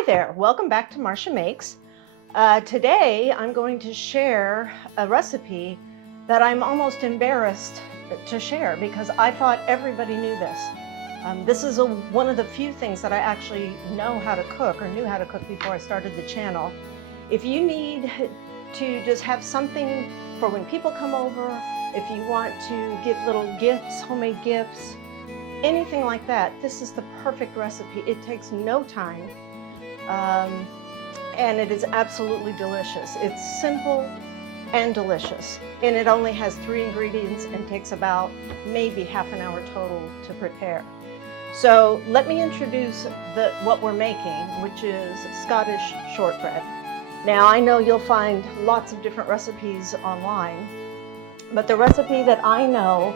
Hi there, welcome back to Marsha Makes. Today I'm going to share a recipe that I'm almost embarrassed to share because I thought everybody knew this. This is one of the few things that I actually know how to cook or knew how to cook before I started the channel. If you need to just have something for when people come over, if you want to give little gifts, homemade gifts, anything like that, this is the perfect recipe. It takes no time. And it is absolutely delicious. It's simple and delicious. And it only has 3 ingredients and takes about maybe half an hour total to prepare. So let me introduce what we're making, which is Scottish shortbread. Now I know you'll find lots of different recipes online, but the recipe that I know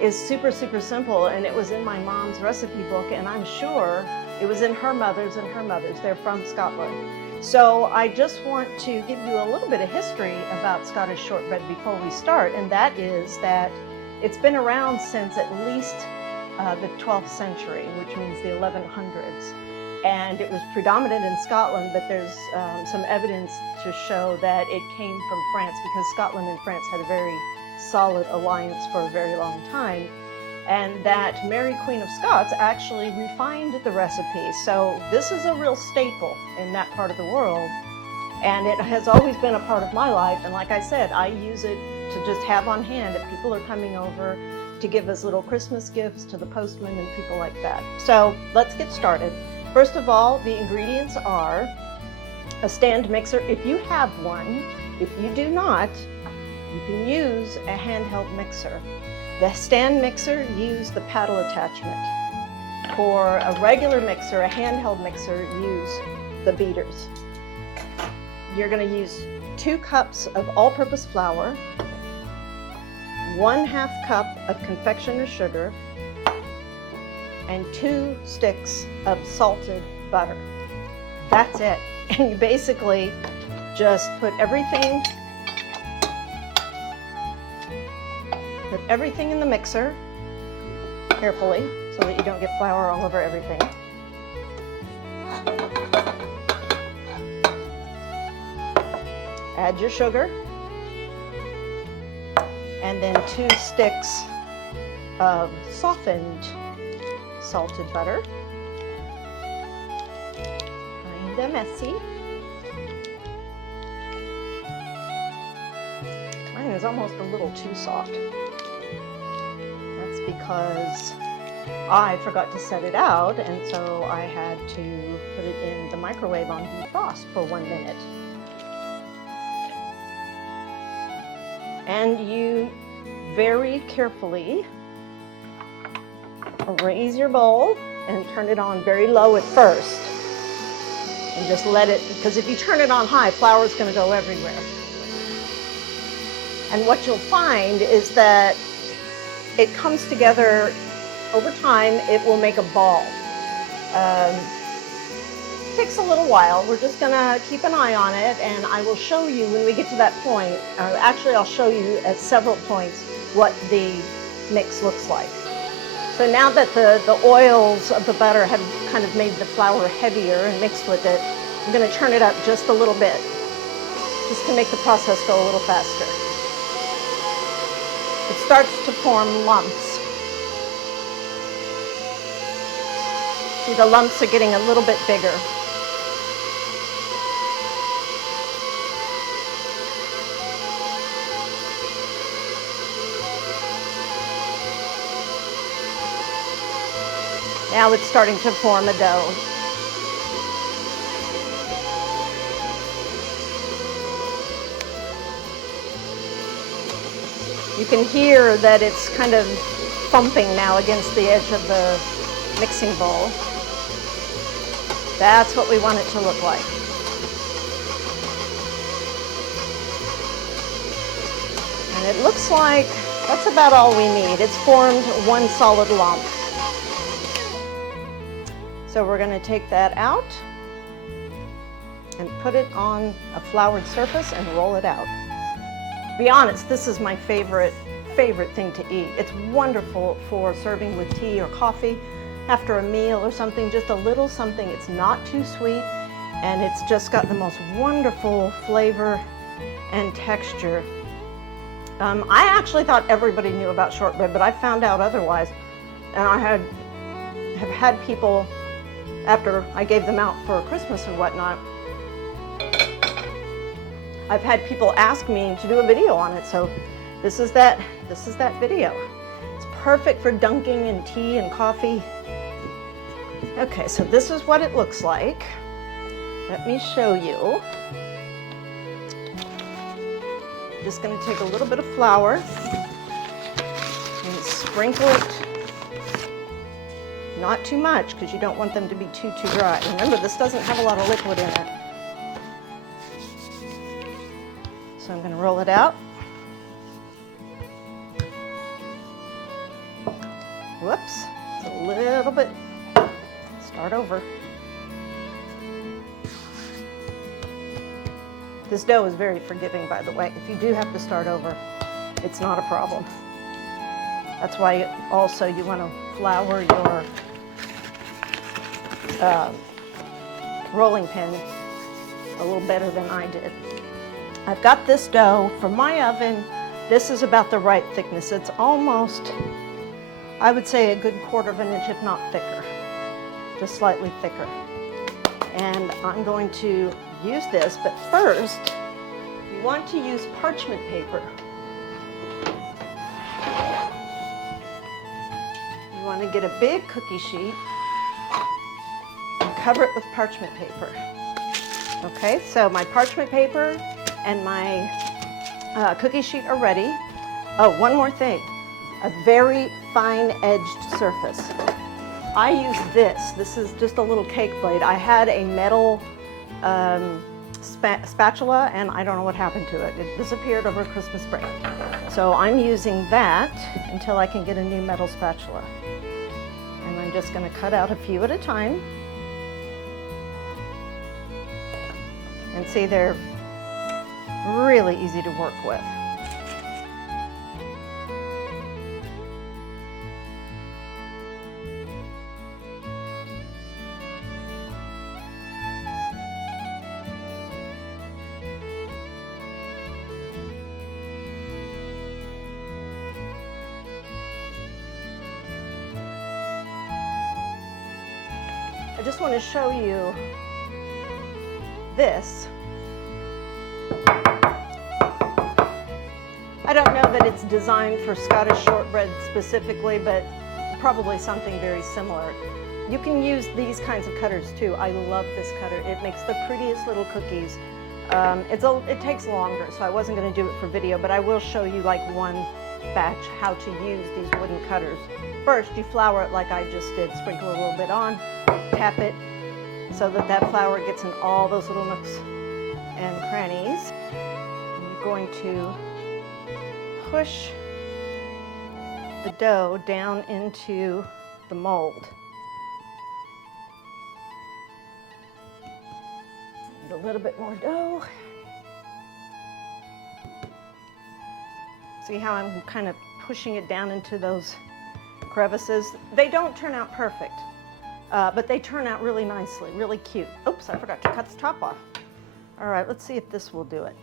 is super simple, and it was in my mom's recipe book, and I'm sure it was in her mother's and her mother's. They're from Scotland. So I just want to give you a little bit of history about Scottish shortbread before we start, and that is that it's been around since at least the 12th century, which means the 1100s. And it was predominant in Scotland, but there's some evidence to show that it came from France because Scotland and France had a very solid alliance for a very long time. And that Mary Queen of Scots actually refined the recipe. So this is a real staple in that part of the world. And it has always been a part of my life. And like I said, I use it to just have on hand if people are coming over to give us little Christmas gifts to the postman and people like that. So let's get started. First of all, the ingredients are a stand mixer if you have one. If you do not, you can use a handheld mixer. The stand mixer, use the paddle attachment. For a regular mixer, a handheld mixer, use the beaters. You're going to use 2 cups of all-purpose flour, 1/2 cup of confectioner's sugar, and 2 sticks of salted butter. That's it. And you basically just put everything in the mixer carefully so that you don't get flour all over everything. Add your sugar and then 2 sticks of softened salted butter. Kinda messy. Mine is almost a little too soft. That's because I forgot to set it out, and so I had to put it in the microwave on defrost for 1 minute. And you very carefully raise your bowl and turn it on very low at first. And just let it, because if you turn it on high, flour is going to go everywhere. And what you'll find is that it comes together over time. It will make a ball. It takes a little while. We're just going to keep an eye on it, and I will show you when we get to that point. Actually, I'll show you at several points what the mix looks like. So now that the oils of the butter have kind of made the flour heavier and mixed with it, I'm going to turn it up just a little bit, just to make the process go a little faster. It starts to form lumps. See, the lumps are getting a little bit bigger. Now it's starting to form a dough. You can hear that it's kind of thumping now against the edge of the mixing bowl. That's what we want it to look like. And it looks like that's about all we need. It's formed 1 solid lump. So we're going to take that out and put it on a floured surface and roll it out. To be honest, this is my favorite thing to eat. It's wonderful for serving with tea or coffee. after a meal or something, just a little something. It's not too sweet, and it's just got the most wonderful flavor and texture. I actually thought everybody knew about shortbread, but I found out otherwise. And I have had people, after I gave them out for Christmas and whatnot, I've had people ask me to do a video on it. So this is that video. It's perfect for dunking in tea and coffee. Okay, so this is what it looks like. Let me show you. I'm just going to take a little bit of flour and sprinkle it. Not too much, because you don't want them to be too dry. Remember, this doesn't have a lot of liquid in it. So I'm going to roll it out. Whoops, it's a little bit. Start over. This dough is very forgiving, by the way. If you do have to start over, it's not a problem. That's why also you want to flour your rolling pin a little better than I did. I've got this dough from my oven. This is about the right thickness. It's almost, I would say, a good 1/4 of an inch, if not thicker, just slightly thicker. And I'm going to use this, but first, you want to use parchment paper. You want to get a big cookie sheet and cover it with parchment paper. Okay, so my parchment paper and my cookie sheet are ready. Oh, one more thing, a very fine edged surface. I use this. This is just a little cake blade. I had a metal spatula, and I don't know what happened to it. It disappeared over Christmas break. So I'm using that until I can get a new metal spatula. And I'm just going to cut out a few at a time. And see, they're really easy to work with. I just want to show you this. I don't know that it's designed for Scottish shortbread specifically, but probably something very similar. You can use these kinds of cutters too. I love this cutter. It makes the prettiest little cookies. It takes longer, so I wasn't going to do it for video, but I will show you like one batch how to use these wooden cutters. First, you flour it like I just did. Sprinkle a little bit on, tap it so that that flour gets in all those little nooks and crannies. And you're going to push the dough down into the mold. Need a little bit more dough. See how I'm kind of pushing it down into those crevices? They don't turn out perfect, but they turn out really nicely, really cute. Oops, I forgot to cut the top off. All right, let's see if this will do it.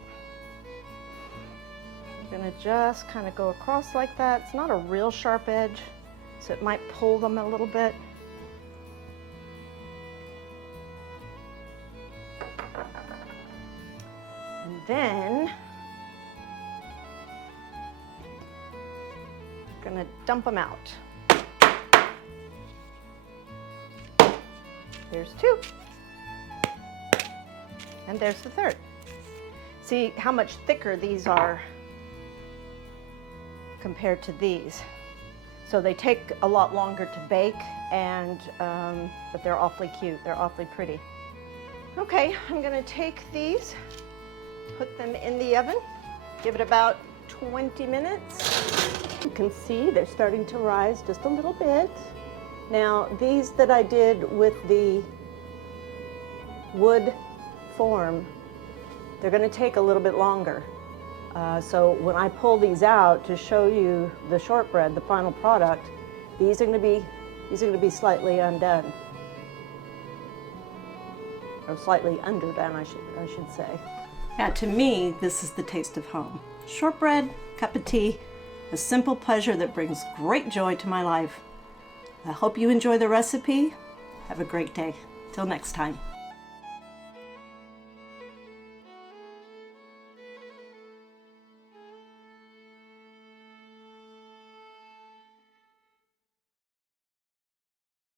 I'm gonna just kind of go across like that. It's not a real sharp edge, so it might pull them a little bit. And then I'm gonna dump them out. There's two. And there's the third. See how much thicker these are compared to these. So they take a lot longer to bake, and but they're awfully cute. They're awfully pretty. Okay, I'm gonna take these, put them in the oven, give it about 20 minutes. You can see they're starting to rise just a little bit. Now, these that I did with the wood form, they're going to take a little bit longer. So when I pull these out to show you the shortbread, the final product, these are going to be These are going to be slightly undone. Or slightly underdone, I should say. Yeah, to me, this is the taste of home. Shortbread, cup of tea, a simple pleasure that brings great joy to my life. I hope you enjoy the recipe. Have a great day. Till next time.